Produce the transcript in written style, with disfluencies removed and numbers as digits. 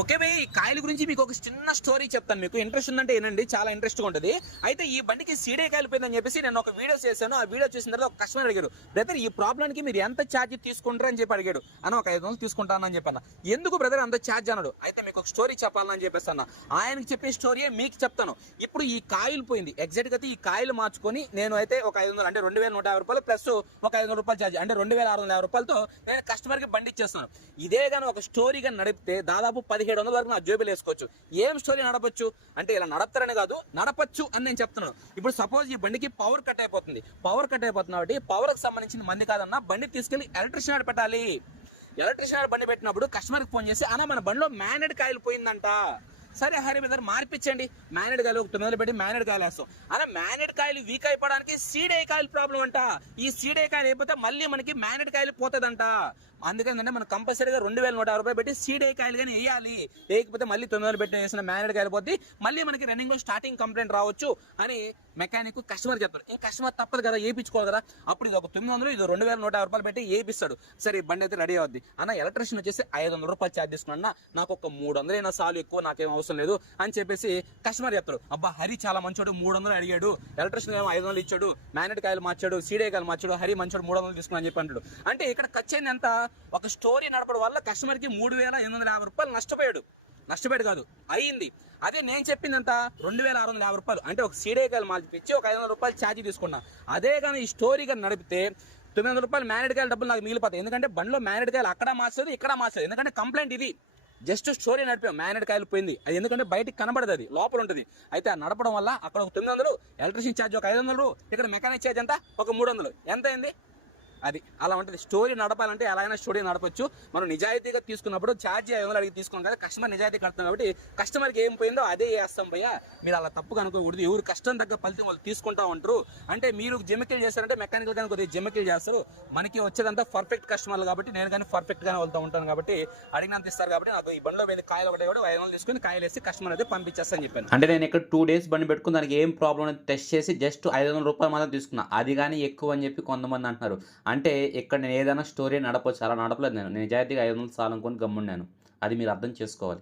Okay by, ఈ కాయల గురించి మీకు ఒక చిన్న స్టోరీ చెప్తాను. మీకు ఇంట్రెస్ట్ ఉందంటే ఏనండి, చాలా ఇంట్రెస్ట్గా ఉంటుంది. అయితే ఈ బండికి సీడే కాలిపోయిందని చెప్పేసి నేను ఒక వీడియో చేశాను. ఆ వీడియో చూసిన తర్వాత ఒక కస్టమర్ అడిగారు, బ్రదర్ ఈ ప్రాబ్లంకి మీరు ఎంత ఛార్జ్ తీసుకుంటారు అని చెప్పి అడిగాడు. అని ఒక 500 తీసుకుంటాను అని చెప్పాను. ఎందుకు బ్రదర్ అంత ఛార్జ్ అన్నాడు. అయితే మీకు ఒక స్టోరీ చెప్పాలని చెప్పేస్తాను. ఆయనకి చెప్పే స్టోరీయే మీకు చెప్తాను. ఇప్పుడు ఈ కాయలు పోయింది ఎగ్జాక్ట్గా అయితే ఈ కాయలు మార్చుకొని నేను అయితే ఒక 500 అంటే 2150 రూపాయలు ప్లస్ ఒక 500 రూపాయలు ఛార్జ్ అంటే 2650 రూపాయలతో నేను కస్టమర్కి బండి ఇచ్చేస్తాను. ఇదే కానీ ఒక స్టోరీగా నడిపితే దాదాపు 1700 వరకు నా జోబులు వేసుకోవచ్చు. ఏం స్టోరీ నడపచ్చు అంటే ఇలా నడపుతారని కాదు, నడపచ్చు అని నేను చెప్తున్నాను. ఇప్పుడు సపోజ్ ఈ బండికి పవర్ కట్ అయిపోతుంది కాబట్టి పవర్కి సంబంధించిన మంది కాదన్నా బండి తీసుకెళ్లి ఎలక్ట్రిషియన్ పెట్టాలి. ఎలక్ట్రిషియన్ బండి పెట్టినప్పుడు కస్టమర్కి ఫోన్ చేసి అన్న మన బండిలో మ్యాగ్నెట్ కాయిల్ పోయిందంట. సరే హరి మీద మార్పించండి, మ్యాగ్నెట్ కాయలు ఒక 900 పెట్టి మ్యాగ్నెట్ కాయలు వేస్తాం. అలా మ్యాగ్నెట్ కాయలు వీక్ అయిపోవడానికి సీడే కాయలు ప్రాబ్లం అంట. ఈ సీడే కాయలు అయిపోతే మళ్ళీ మనకి మ్యాగ్నెట్ కాయలు పోతుందంట. అందుకని మనం కంపల్సరీగా 2150 రూపాయలు పెట్టి సీడే కాయలు కానీ వేయాలి. వేయకపోతే మళ్ళీ 900 పెట్టి వేసిన మ్యాగ్నెట్ కాయలు పోతే మళ్ళీ మనకి రన్నింగ్ లో స్టార్టింగ్ కంప్లైంట్ రావచ్చు అని మెకానిక్ కస్టమర్ చెప్తారు. ఈ కస్టమర్ తప్పదు కదా, వేయించుకోవాలి కదా. అప్పుడు ఇది ఒక 900 ఇది 2150 రూపాయలు పెట్టి వేయిస్తాడు. సరే బండి అయితే రెడీ అవుద్ది. అన్న ఎలక్ట్రిషియన్ వచ్చేసి 500 రూపాయలు ఛార్జ్ తీసుకున్నా, నాకు ఒక 300 అయినా సాలు, ఎక్కువ నాకేం అవసరం లేదు అని చెప్పేసి కస్టమర్ చెప్తారు. అబ్బా హరి చాలా మంచోడు, 300 అడిగాడు, ఎలక్ట్రిషియన్ ఏమో 500 ఇచ్చాడు, మ్యాగ్నెట్ కాయలు మార్చాడు, సీడే కాయలు మార్చాడు, హరి మంచోడు 300 తీసుకున్నా అని చెప్పి అంటాడు. అంటే ఇక్కడ ఖర్చు అయింది ఎంత? ఒక స్టోరీ నడపడం వల్ల కస్టమర్కి 3850 రూపాయలు నష్టపోయాడు కాదు అయ్యింది. అదే నేను చెప్పింది అంత 2650 రూపాయలు. అంటే ఒక సీడే కాయలు మార్చిపించి ఒక 500 రూపాయలు ఛార్జీ తీసుకున్నా. అదే కానీ ఈ స్టోరీగా నడిపితే 900 రూపాయలు మ్యాగ్నెట్ కాయలు డబ్బులు నాకు మిగిలిపోతాయి. ఎందుకంటే బండిలో మ్యాగ్నెట్ కాయలు అక్కడ మార్చలేదు, ఇక్కడ మార్చలేదు. ఎందుకంటే కంప్లైంట్ ఇది జస్ట్ స్టోరీ నడిపాం, మ్యాగ్నెట్ కాయలు పోయింది. అది ఎందుకంటే బయటికి కనబడదు, అది లోపల ఉంటుంది. అయితే ఆ నడపడం వల్ల అక్కడ ఒక 900, ఎలక్ట్రిషియన్ ఛార్జ్ ఒక 500, ఇక్కడ మెకానిక్ ఛార్జ్ ఎంత ఒక 300. ఎంత అయింది? అది అలా ఉంటుంది. స్టోరీ నడపాలంటే ఎలా అయినా స్టోరీ నడపచ్చు. మనం నిజాయితీగా తీసుకున్నప్పుడు ఛార్జ్ 500 అడిగి తీసుకున్నాం కదా, కస్టమర్ నిజాయితీ కడుతున్నాం కాబట్టి కస్టమర్కి ఏం పోయిందో అదే వేస్తాం భయ్యా. మీరు అలా తప్పుగా అనుకోకూడదు. ఎవరు కష్టం తగ్గ ఫలితం వాళ్ళు తీసుకుంటా ఉంటారు. అంటే మీరు జెమికల్ చేస్తారంటే మెకానికల్ కానీ కొద్దిగా జెమికల్ చేస్తారు. మనకి వచ్చేదంతా పర్ఫెక్ట్ కస్టమర్లు కాబట్టి నేను కానీ పర్ఫెక్ట్గానే వెళ్తూ ఉంటాను కాబట్టి అడిగినంత ఇస్తారు. కాబట్టి నాకు ఈ బండిలో వెళ్ళి కాయలు ఒకటి కూడా 500 తీసుకుని కాయలు వేసి కస్టమర్ అయితే పంపించేస్తాను చెప్పాను. అంటే నేను ఇక్కడ 2 డేస్ బండి పెట్టుకుని దానికి ఏం ప్రాబ్లం అనేది టెస్ట్ చేసి జస్ట్ 500 రూపాయలు మాత్రం తీసుకున్నా. అది కానీ ఎక్కువ అని చెప్పి కొంతమంది అంటున్నారు. అంటే ఇక్కడ నేను ఏదైనా స్టోరీ నడపచ్చు, అలా నడపలేదు. నేను నిజాయితీగా 500 చాలనుకొని గమ్మున్నాను. అది మీరు అర్థం చేసుకోవాలి.